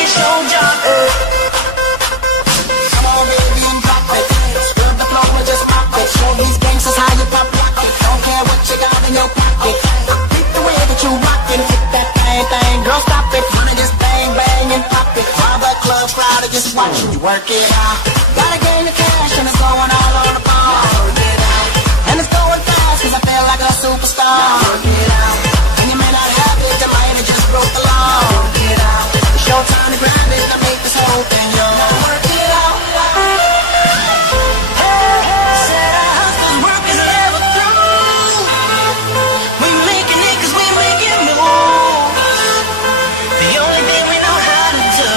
it's your job. Come on, baby, and drop it. Scrub the floor and just mop it. Show these gangsters how you pop rock it. Don't care what you got in your pocket. I think the way that you rockin', hit that thing, girl, stop it. Wanna just bang, bang, and pop it. While the club crowd are just watching you work it out. Gotta gain the cash and it's going all on the bar. And it's going fast 'cause I feel like a superstar. And you may not have it, the might have just broke the law. It's your time to grab it and make this whole thing yours. Work it out. Said our hustlers work is never through. We making it 'cause we making moves. The only thing we know how to do.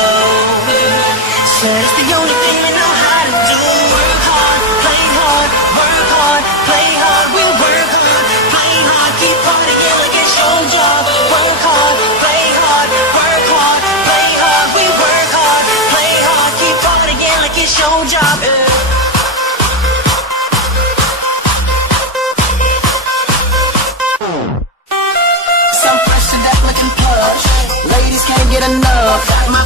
Said it's the only thing we know how to do. Work hard, play hard, work hard, play hard. We work hard, play hard, keep partying like it's your job. Work hard, play hard, work hard, play hard. We work hard, play hard, keep partying like it's your job. Some fresh to death looking plush. Ladies can't get enough. Got my